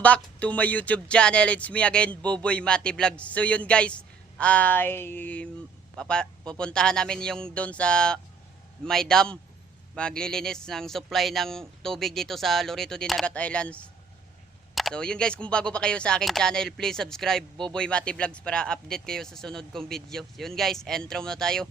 Back to my YouTube channel. It's me again, Boboy Mati Vlog. So yun guys, ay pupuntahan namin yung doon sa may dam. Maglilinis ng supply ng tubig dito sa Loreto Dinagat Islands. So yun guys, kung bago pa kayo sa aking channel, please subscribe Boboy Mati Vlogs para update kayo sa sunod kong video. So yun guys, intro muna tayo.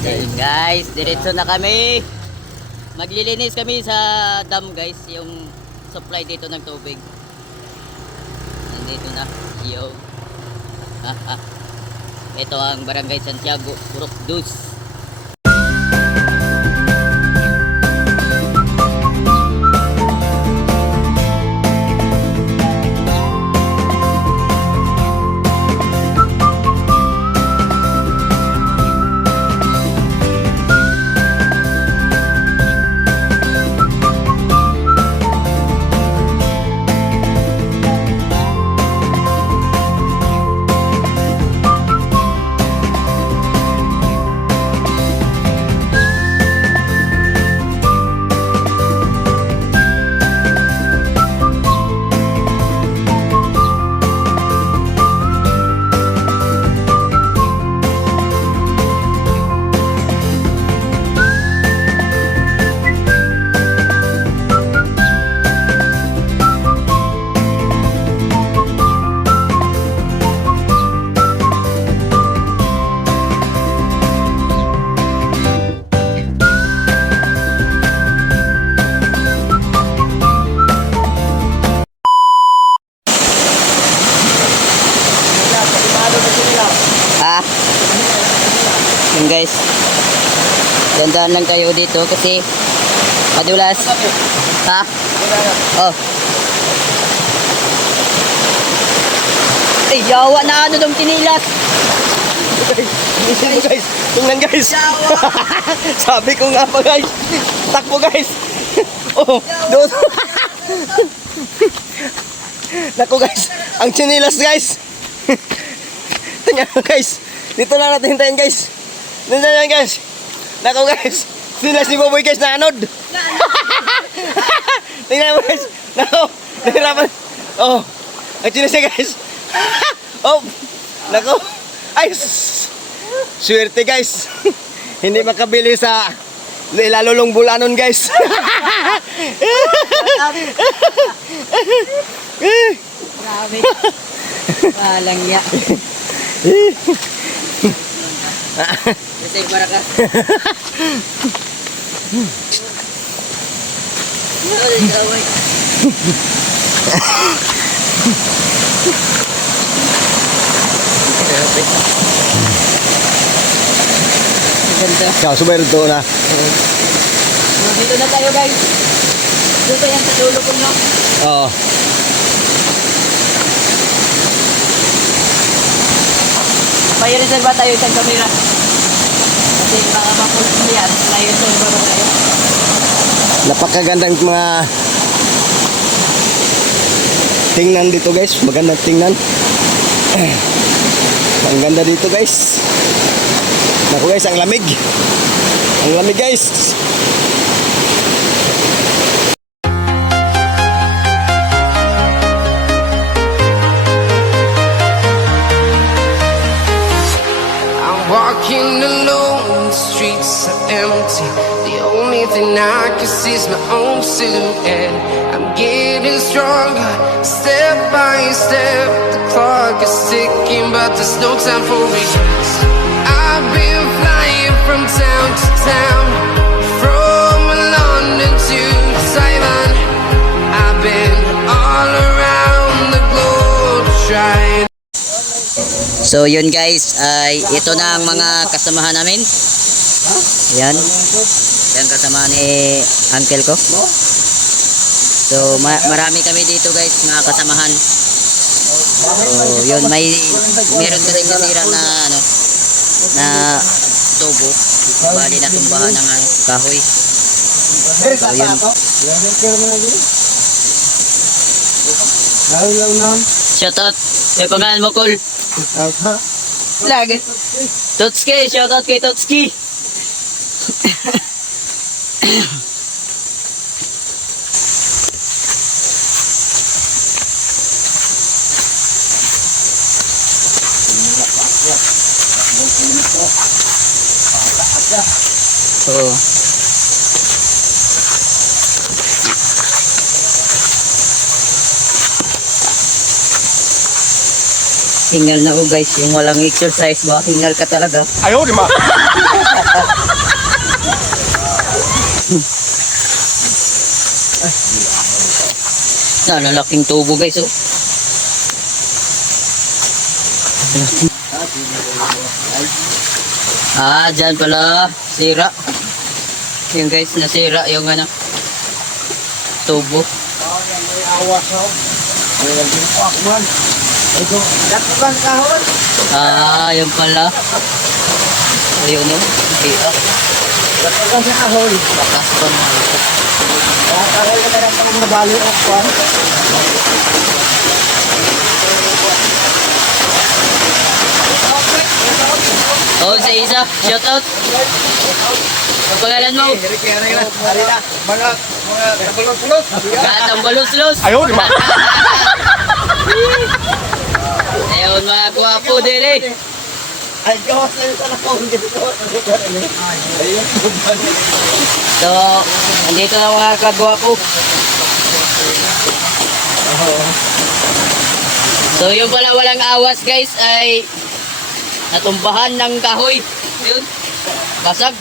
Ayun guys, diretso na kami. Maglilinis kami sa dam guys, yung supply dito ng tubig. Nandito na. Yo. Ito ang Barangay Santiago, Purok Dus. Yun guys, dandaan lang kayo dito kasi madulas. Oh. Ay, yawa na ano dong tinilas. Guys, tingnan guys. Sabi ko nga pa guys. Takbo guys. Oh, doon. Naku guys, ang chinilas guys. Tingnan guys. Dito na natin hintayin guys. Dito na guys. Naku guys, chinilas ni Boboy guys na anod. Tingnan mo guys. Naku, nahirapan. Oh, ang chinilas niya guys. Oh, naku. Ay, swerte guys. Hindi makabili sa ilalulong bulanon guys. Grabe. Walang ya. Kasi para ka. Ganda. Kaya sumayro doon na. Dito na tayo guys. Dito yan sa dulo ko no. Oo. May-reserve ba tayo isang kamera? Kasi baka mapulit mo yan. May-reserve ba tayo? Napakagandang mga tingnan dito guys. Magandang tingnan. Ang ganda dito guys. Naku guys, ang lamig. Ang lamig guys. Walking alone, the streets are empty. The only thing I can see is my own silhouette. I'm getting stronger, step by step. The clock is ticking, but there's no time for regrets. I've been flying from town to town, from London to Taiwan. I've been all around the globe trying. So yun guys, ay ito na ang mga kasamahan namin. Yan. Yan kasama ni uncle ko. So marami kami dito guys, mga kasamahan. So yun, meron kasi nasira na ano, na tubo. Bali na tumbahan ng kahoy. So, yun. Shoutout. May pangalan mo, Col. Lagi. Totski. Shoutout kay Totski. Oo. Hingal na ko guys, yung walang exercise ba, hingal ka talaga. Ayaw, di ma. Lalaking tubo guys oh. Ah, dyan pala, sira. Yung guys, nasira yung ano, tubo. Ah, yun pala. Ayun no, sira. Bakas pa na. Oh, sa isa, shout out. Ang pangalan mo? Gatang balos-los. Ayaw, di ma. Ayun mga guwapo din eh. Ay, Diyos, ayun sa nakong dito. So, andito na mga kagwapo. So, yung pala walang awas guys ay natumbahan ng kahoy. Yun, basag.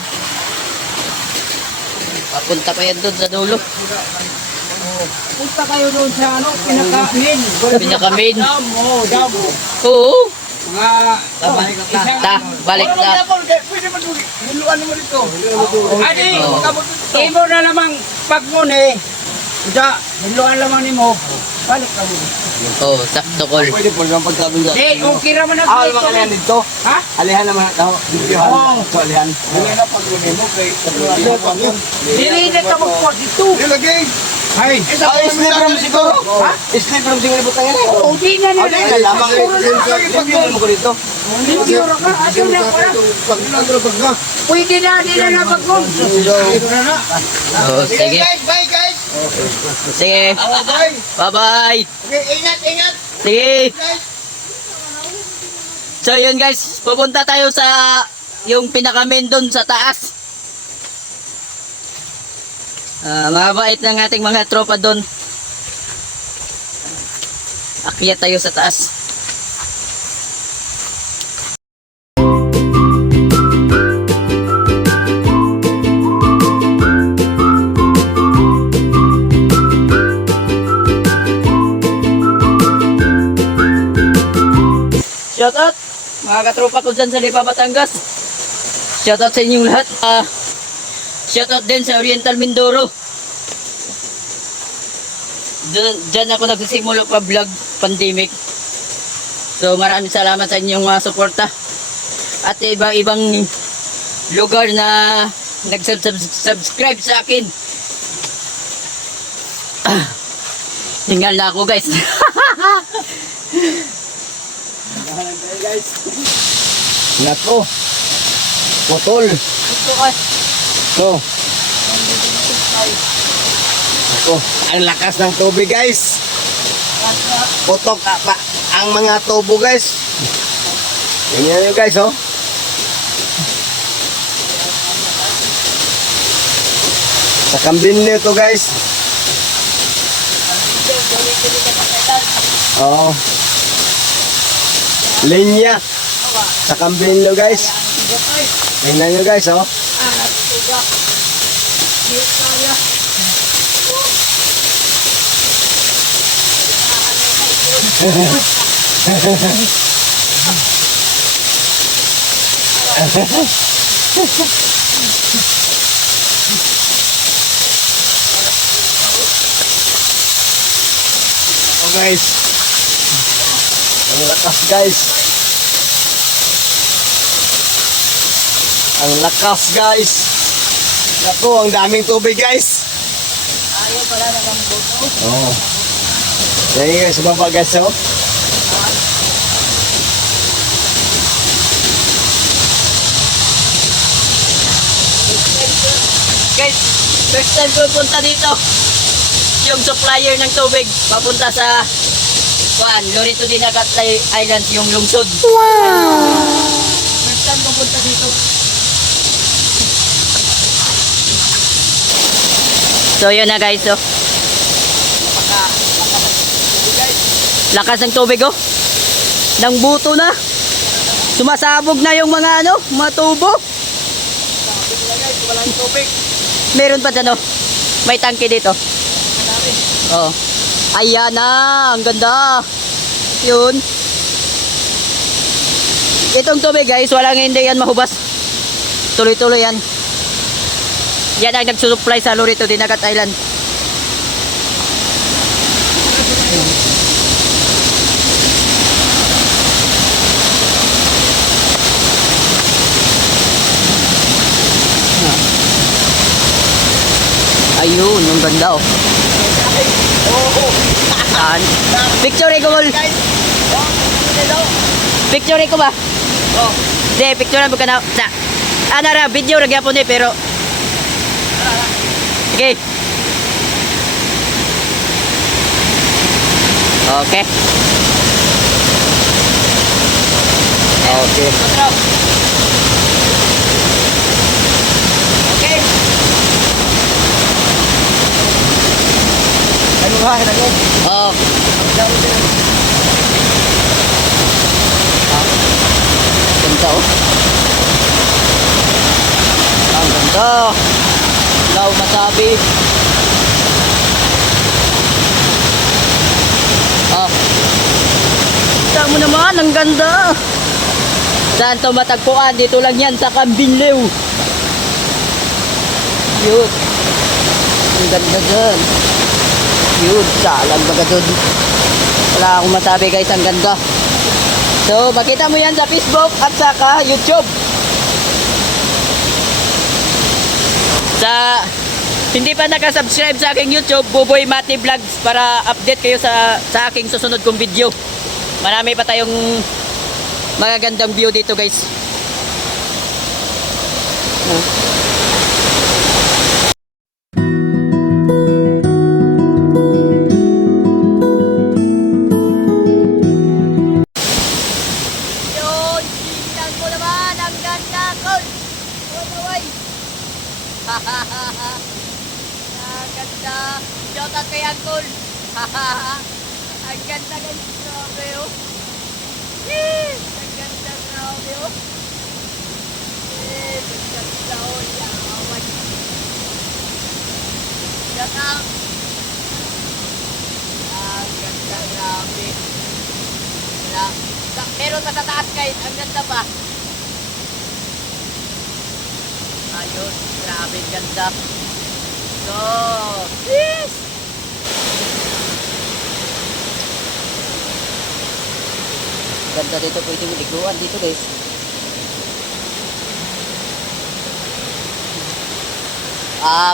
Papunta pa yan doon sa dulo. Punta kayo doon sa ano, pinaka-main. Pinaka-main. Dam, oh, dam. Oo. Mga Balik na. Pwede mo duluan mo dito. Adi, Oo. imo na lamang pagmuni. Ida, duluan lamang nimo. Balik ka mo. Oh, sakto Col. Pwede po naman pagkabing sa... Di, okay ra man na Ah, alam ka dito. Ha? Alihan naman ako. Oo. So, alihan. Alihan na pag-unin mo kay... Dili na ka magpuat dito. Nilagay. Hay. Sleep room siguro. Ha? Sleep room siguro po tayo. O, di na Ah, nila. di na lamang. Sleep mo ko dito. Limpyo ra ka. Aso na ka. Pwede na, di na na pagmuni. Dito na na. Oh, sige. Bye guys. Sige. Bye. Bye-bye. Okay, ingat. Sige. So yun guys, pupunta tayo sa yung pinaka-main doon sa taas. Mabait ng ating mga tropa doon. Akyat tayo sa taas. Shout out mga katropa ko dyan sa Lipa, Batangas. Shout out sa inyong lahat. Shout out din sa Oriental Mindoro. Dyan ako nagsisimula pa vlog pandemic. So maraming salamat sa inyong mga suporta. At iba-ibang lugar na nag-subscribe sa akin. Hingal na ako guys. Nako. Putol. So. Nako, ang lakas ng tubig guys. Putok pa ang mga tubo guys. Tingnan nyo guys oh. Sa Kambinlyo to guys. Oo. Linya. Sa Kambinlyo guys. Tingnan nyo guys oh. Oh guys. Ang lakas guys. Ang lakas guys. Naku, ang daming tubig guys. Ayaw pala ng buto. Oo. Yan guys, baba guys oh. Guys, first time ko punta dito. Yung supplier ng tubig papunta sa Lorito Dinagat Island, yung lungsod. Wow! First time ko punta dito. So yun na guys, oh. Lakas ng tubig oh. Nang buto na. Sumasabog na yung mga mga tubo. Walang tubig. Meron pa dyan oh. May tangke dito. Oh. Ayan na, ang ganda. Yun. Itong tubig guys, walang hindi yan mahubas. Tuloy-tuloy yan. Yan ang nagsusupply sa Lorito Dinagat Island. Ayun, ang ganda oh. Saan? Picture ko mul. Picture ko ba? Oh. Hindi, picture mo ka na. Ano na, video na gyapon pero okay. Okay. Okay. Okay. Ano ba? Ano? Oh. Ganda oh. Ang ganda. Wala akong masabi. Oh. Kita mo naman, ang ganda. Saan to matagpuan? Dito lang yan sa Kambinlew. Yun. Ang ganda dyan. Yun, salang baga dun. Wala akong masabi guys, ang ganda. So, makita mo yan sa Facebook at saka YouTube. Sa hindi pa nakasubscribe sa aking YouTube, Buboy Mati Vlogs, para update kayo sa aking susunod kong video. Marami pa tayong magagandang view dito guys. Yun, tingnan ko naman, ang ganda ko. Wawaway. Ang ganda. Shoutout kay Uncle. Ang ganda guys. Grabe oh. Ang ganda, grabe oh. Ang ganda oh. Yaman. Shoutout. Ang ganda, grabe. Meron pa sa taas guys. Ang ganda pa. Ayun, grabe ganda. So, yes! Ganda dito, pwede mo liguan dito guys.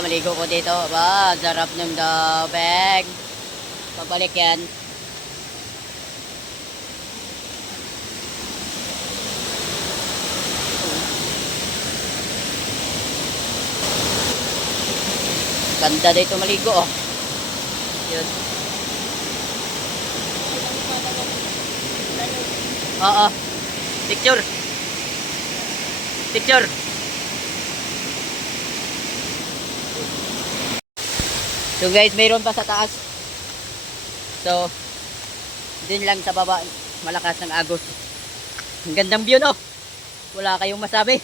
Maligo ko dito. Sarap ng tubig. Pabalik yan. Ganda dito maligo oh. Yun. Oo. Picture. Picture. So guys, mayroon pa sa taas. So, din lang sa baba, malakas ng agos. Ang gandang view no. Wala kayong masabi.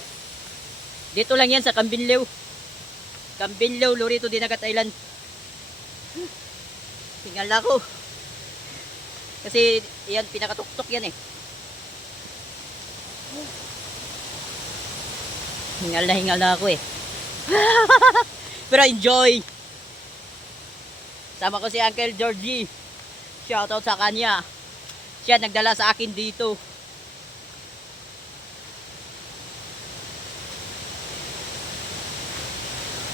Dito lang yan sa Kambinlew. Kambinlew, Lorito Dinagat Island. Tingnan ako. Kasi yan, pinakatuktok yan eh. Hingal na ako eh. Pero enjoy. Sama ko si Uncle Georgie. Shoutout sa kanya. Siya nagdala sa akin dito.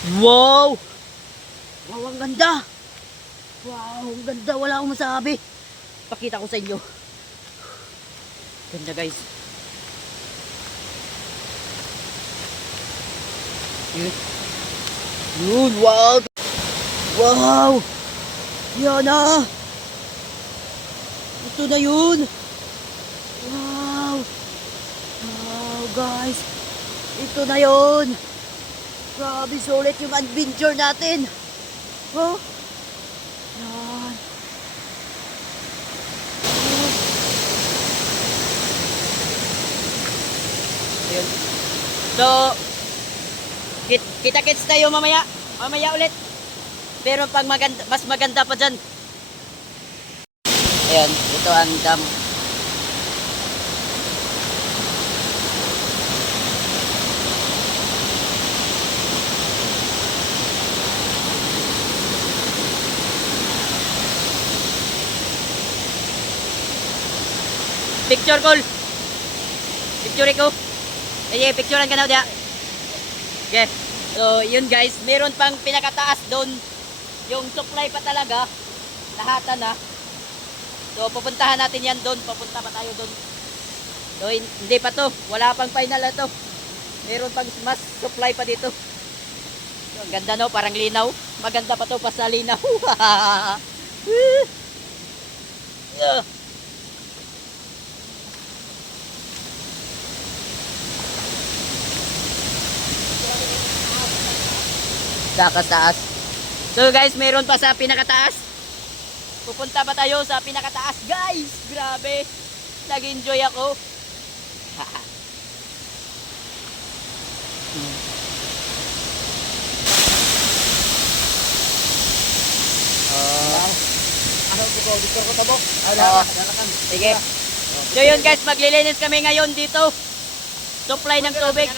Wow! Wow, ang ganda! Wow, ang ganda. Wala akong masabi. Pakita ko sa inyo. Ganda guys. Yun. Yun, wow! Wow! Yan na! Ito na yun! Wow! Wow guys! Ito na yun! Grabe, sulit yung adventure natin! Oh! Yan! Ayun. So, kita-kits tayo mamaya. Mamaya ulit. Pero pag maganda, mas maganda pa dyan. Ayan, ito ang dam. Picture call. Picture ko. Ay, picturean ka na dia. Okay. So, yun guys, meron pang pinakataas doon. Yung supply pa talaga. Lahatan na. So, pupuntahan natin yan doon. Papunta pa tayo doon. So, hindi pa to. Wala pang final na to. Meron pang mas supply pa dito. So, ang ganda no, parang linaw. Maganda pa to pa sa linaw. Yeah. Taas. So guys, meron pa sa pinakataas. Pupunta pa tayo sa pinakataas, guys. Grabe. Nag-enjoy ako. Dito ko tabo. Sige. So yun guys, maglilinis kami ngayon dito. Supply ng tubig.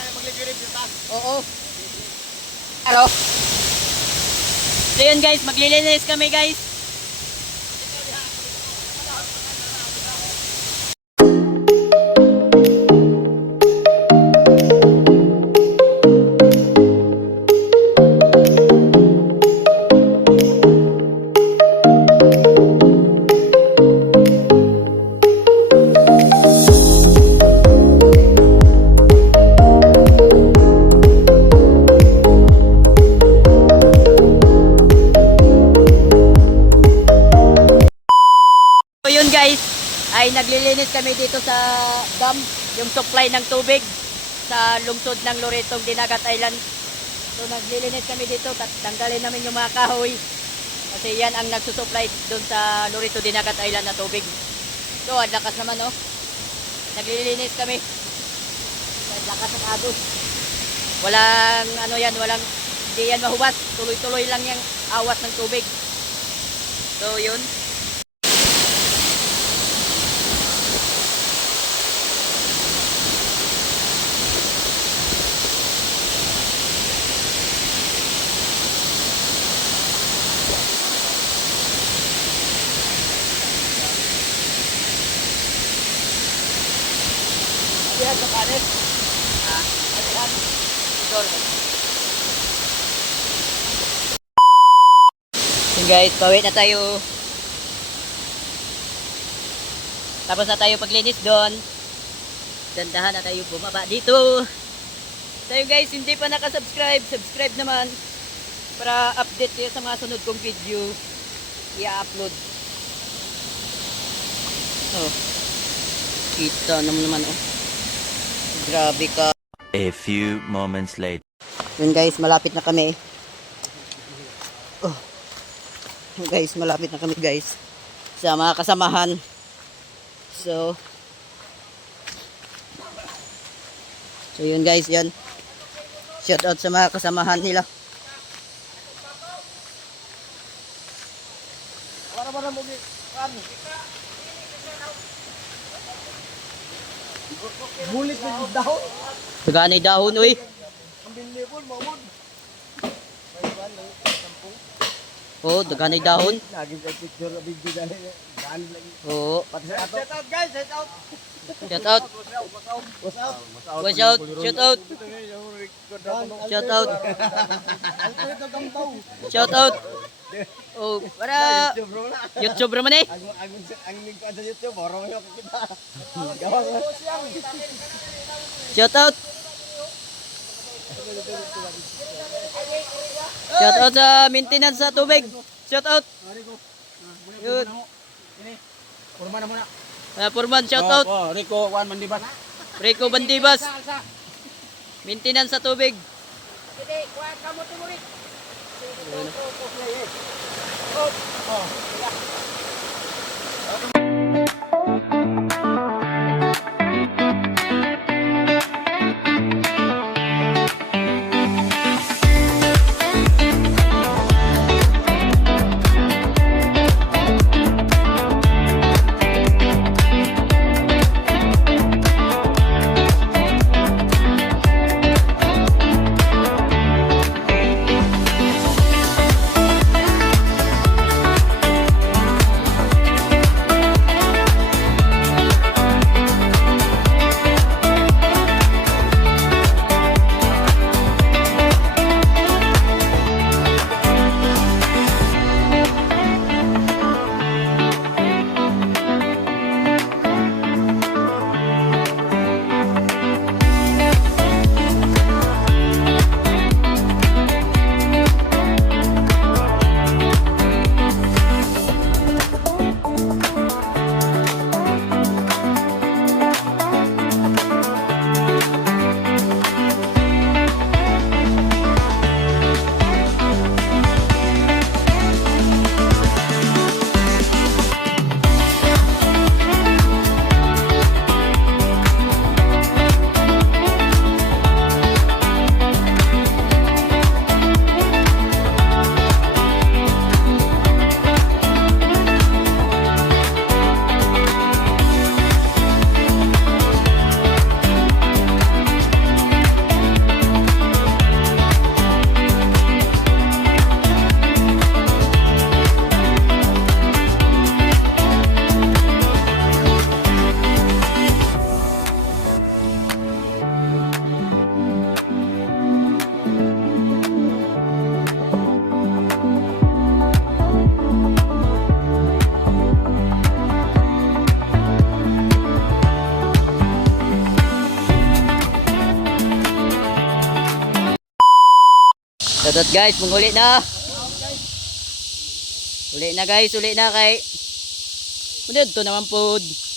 Oo. Hello. So yun guys, maglilinis kami guys. So yun guys, ay naglilinis kami dito sa dam, yung supply ng tubig sa lungsod ng Loretong Dinagat Island. So naglilinis kami dito, tanggalin namin yung mga kahoy kasi yan ang nagsusupply doon sa Loreto Dinagat Island na tubig. So ang lakas naman oh, naglilinis kami, ang lakas ng agos. Walang ano yan, hindi yan mahubas, tuloy-tuloy lang yung awas ng tubig. So yun. Yan sa kanin. Yan. So guys, pawit na tayo. Tapos na tayo paglinis doon. Dandahan na tayo bumaba dito. So yun guys, hindi pa nakasubscribe, subscribe naman para update kayo sa mga sunod kong video i-upload. Oh. Kita naman oh. Grabe ka. A few moments later. Yun guys, malapit na kami. Oh. Yun guys, malapit na kami guys. Sa mga kasamahan. So yun guys, yan. Shout out sa mga kasamahan nila. Bulit na dahon. Taganay dahon, uy. Ang binlipon, mamon. Oo, taganay dahon. Lagi sa picture na video dali. Daan lagi. Oo. Pati sa ato. Shout out guys, shout out. Shout out. What's up? Watch out. Shout out. Shout out. Shout out. Oh, para YouTube naman eh. Ang link ko sa YouTube, borong yung kita. Gawang Shout out. Shout out sa maintenance sa tubig. Shout out. Yun. Kurma na muna. Purman, shout out. Rico, Juan Mandibas. Rico Bandibas. Maintenance sa tubig. Shoutout guys, uli na. Uli na guys, uli na kay. Ano to naman pod.